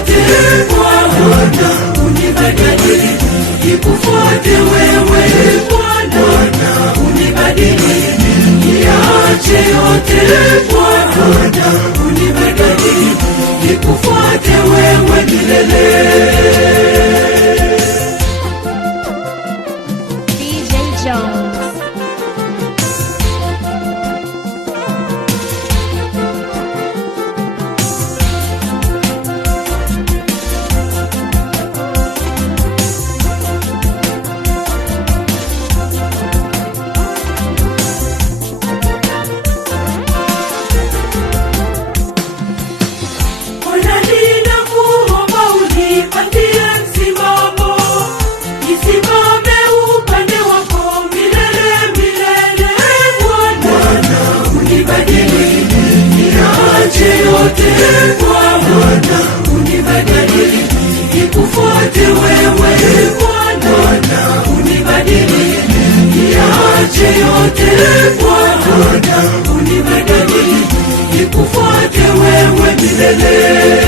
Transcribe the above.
yote Bwana, unibadili nikufuate wewe Bwana, unibadili niache yote Bwana, unibadili nikufuate wewe milele. DJ Jones. Bwana, unibadili nikufuate wewe Bwana, unibadili niache yote Bwana, unibadili nikufuate wewe milele.